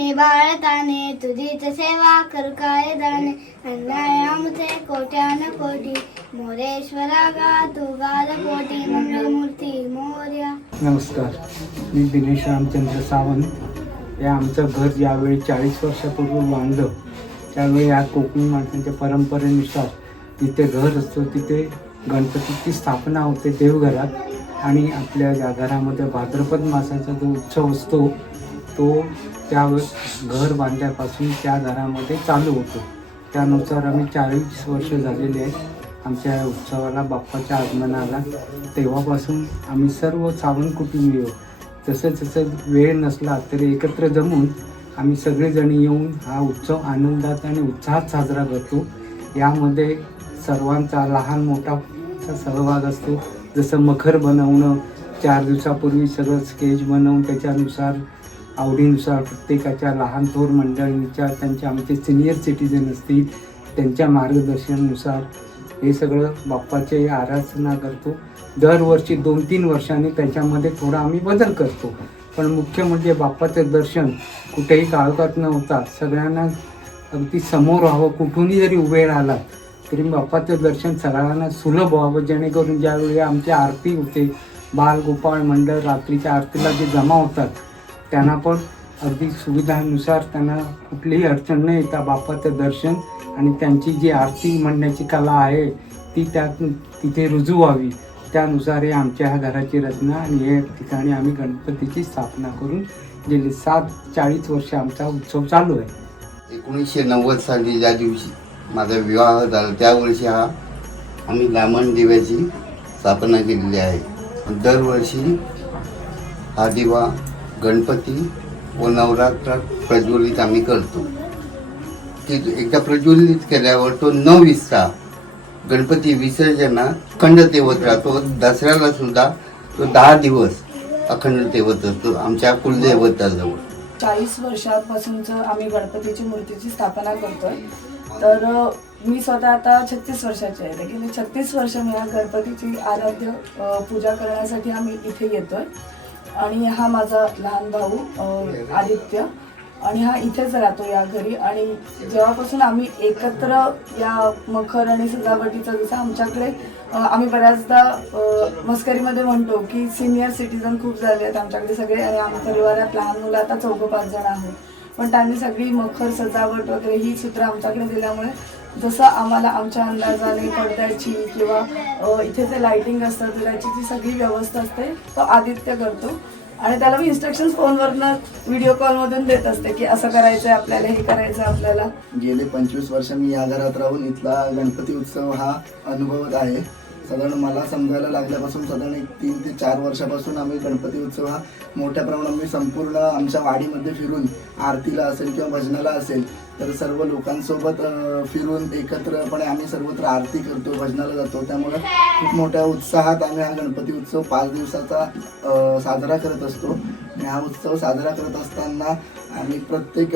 मी बाळताने तुझीच सेवा कर काय दाने? अन्नाय आमचे कोट्यान कोटी मोरेश्वरा गा तू गाल कोटी मंगळमूर्ती मोर्या. नमस्कार मी दिनेश रामचंद्र सावंत. या आमचं घर यावेळी चाळीस वर्षापूर्वी बांधलं त्यावेळी या कोकणी माणसांच्या परंपरेनुसार तिथे घर असतो तिथे गणपतीची स्थापना होते देवघरात. आणि आपल्या जागरामध्ये भाद्रपद मासाचा जो उत्सव असतो तो त्या घर बांधल्यापासून त्या घरामध्ये चालू होतो. त्यानुसार आम्ही चाळीस वर्ष झालेले आहेत. आमच्या उत्सवाला बाप्पाच्या आगमनाला. तेव्हापासून आम्ही सर्व सावंत कुटुंबीय जसं जसं वेळ नसला तरी एकत्र जमून आम्ही सगळेजण येऊन हा उत्सव आनंदात आणि उत्साहात साजरा करतो. यामध्ये सर्वांचा लहान मोठा सहभाग असतो. जसं मखर बनवणं चार दिवसापूर्वी सगळं स्केच बनवून त्याच्यानुसार आवडीनुसार प्रत्येकाच्या लहान थोर मंडळींच्या त्यांच्या आमचे सिनियर सिटीजन असतील त्यांच्या मार्गदर्शनानुसार हे सगळं बाप्पाचे आराधना करतो. दरवर्षी दोन तीन वर्षांनी त्याच्यामध्ये थोडा आम्ही बदल करतो. पण मुख्य म्हणजे बाप्पाचं दर्शन कुठेही काळकात न होता सगळ्यांना अगदी समोर व्हावं कुठूनही जरी उभे राहिला तरी बाप्पाचं दर्शन सगळ्यांना सुलभ व्हावं. जेणेकरून ज्यावेळी आमची आरती होते बाल गोपाळ मंडळ रात्रीच्या आरतीला जे जमा होतात त्यांना पण अगदी सुविधानुसार त्यांना कुठलीही अडचण न येता बापाचं दर्शन आणि त्यांची जी आरती म्हणण्याची कला आहे ती त्यात तिथे रुजू व्हावी. त्यानुसार हे आमच्या ह्या घराची रचना आणि हे ठिकाणी आम्ही गणपतीची स्थापना करून गेली. सात चाळीस वर्ष आमचा उत्सव चालू आहे. एकोणीसशे नव्वद साली ज्या दिवशी माझा विवाह झाला त्या वर्षी हा आम्ही लामण दिव्याची स्थापना केलेली आहे. दरवर्षी हा दिवा गणपती व नवरात्रात प्रज्वलित आम्ही करतो. की एकदा प्रज्वलित केल्यावर तो न विसता गणपती विसर्जनात अखंड तेवत राहतो. दसऱ्याला सुद्धा तो दहा दिवस अखंड तेवत असतो आमच्या कुलदेवताजवळ. चाळीस वर्षापासूनच आम्ही गणपतीची मूर्तीची स्थापना करतोय. तर मी स्वतः आता छत्तीस वर्षाची आहे. गेली छत्तीस वर्ष मी या गणपतीची आराध्य पूजा करण्यासाठी आम्ही इथे येतोय. आणि हा माझा लहान भाऊ आदित्य. आणि हा इथेच राहतो या घरी. आणि जेव्हापासून आम्ही एकत्र या मखर आणि सजावटीचा जसं आमच्याकडे आम्ही बऱ्याचदा मस्करीमध्ये म्हणतो की सिनियर सिटीजन खूप झाले आहेत आमच्याकडे सगळे आणि आम्ही परिवारात लहान मुलं आता चौघं पाच जण आहोत. पण त्यांनी सगळी मखर सजावट वगैरे ही सूत्र आमच्याकडे दिल्यामुळे जसं आम्हाला आमच्या अंदाजाने पडद्याची किंवा इथे जे लाइटिंग असतं त्याची जी सगळी व्यवस्था असते तो आदित्य करतो. आणि त्याला मी इन्स्ट्रक्शन फोनवरनं व्हिडिओ कॉलमधून देत असते की असं करायचं आपल्याला हे करायचं आपल्याला. गेले पंचवीस वर्ष मी या घरात राहून इथला गणपती उत्सव हा अनुभवत आहे. साधारण मला समजायला लागल्यापासून साधारण एक तीन ते चार वर्षापासून आम्ही गणपती उत्सव हा मोठ्या प्रमाणात मी संपूर्ण आमच्या वाडीमध्ये फिरून आरतीला असेल किंवा भजनाला असेल तर सर्व लोकांसोबत फिरून एकत्रपणे आम्ही सर्वत्र आरती करतो भजनाला जातो. त्यामुळे खूप मोठ्या उत्साहात आम्ही हा गणपती उत्सव पाच दिवसाचा साजरा करत असतो. आणि हा उत्सव साजरा करत असताना आणि प्रत्येक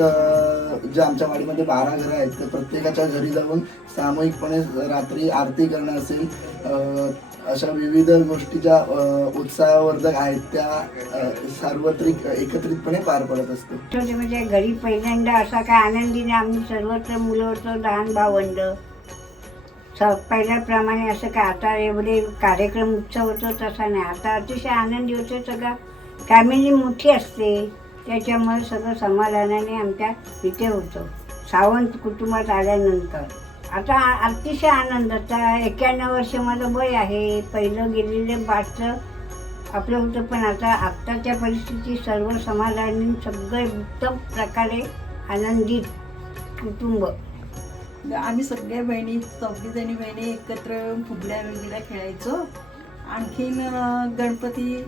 जे आमच्या वाडीमध्ये बारा घरं आहेत तर प्रत्येकाच्या घरी जाऊन सामूहिकपणे रात्री आरती करणं असेल. अशा विविध गोष्टी ज्या उत्साहवर्धक आहेत त्या सार्वत्रिक एकत्रितपणे पार पडत असतो. म्हणजे, म्हणजे घरी पहिल्यांदा असा काय आनंदीने आम्ही सर्वत्र मुलं होतो लहान भावंड. स पहिल्याप्रमाणे असं काय आता एवढे कार्यक्रम उत्सव होतो तसा नाही. आता अतिशय आनंदी होतो सगळा. फॅमिली मोठी असते. त्याच्यामुळे सगळं समाधानाने आमच्या इथे होतो. सावंत कुटुंबात आल्यानंतर. आता अतिशय आनंदाचा एक्याण्णव एक्क्याण्णव वर्ष माझं वय आहे. पहिलं गेलेले बाटचं आपलं होतं पण आता आत्ताच्या परिस्थितीत सर्व समाधानी सगळे उत्तम प्रकारे आनंदित कुटुंब. आम्ही सगळ्या बहिणी चौघीजणी बहिणी एकत्र येऊन फुगड्या वगैरे खेळायचो. आणखीन गणपती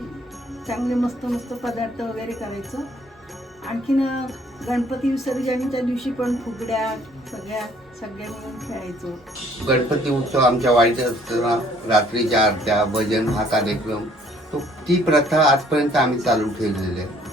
चांगले मस्त मस्त पदार्थ वगैरे करायचो. आणखीन गणपती विसर्जनाच्या दिवशी पण फुगड्या सगळ्या सगळ्या मिळून खेळायचो. गणपती उत्सव आमच्या वाडीत असताना रात्रीच्या आरत्या भजन हा कार्यक्रम तो ती प्रथा आजपर्यंत आम्ही चालू ठेवलेली आहे.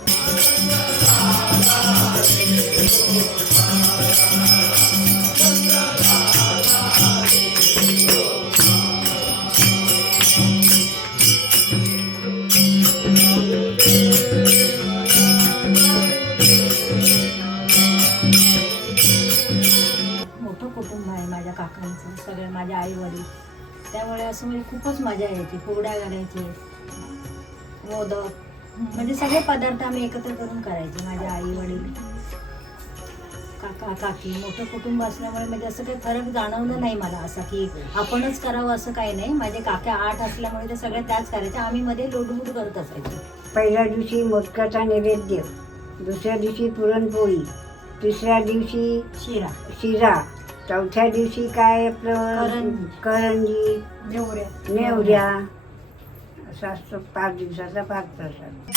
असं म्हणजे खूपच मजा यायची. फुगड्या घालायचे. मोदक. म्हणजे सगळे पदार्थ आम्ही एकत्र करून करायचे माझे आई वडील काका काकी मोठं कुटुंब असल्यामुळे म्हणजे असं काही फरक जाणवलं नाही मला असं की आपणच करावं असं काही नाही. माझे काका आठ असल्यामुळे ते सगळे त्याच करायचे. आम्ही मध्ये लोटबूट करत असायचो. पहिल्या दिवशी मोदकाचा नैवेद्य दुसऱ्या दिवशी पुरणपोळी तिसऱ्या दिवशी शिरा. शिरा. चौथ्या दिवशी काय आपलं? करंजी. करंजी. नेवऱ्या. नेवऱ्या. असं असतं पाच दिवसाचा पाच प्रसाद.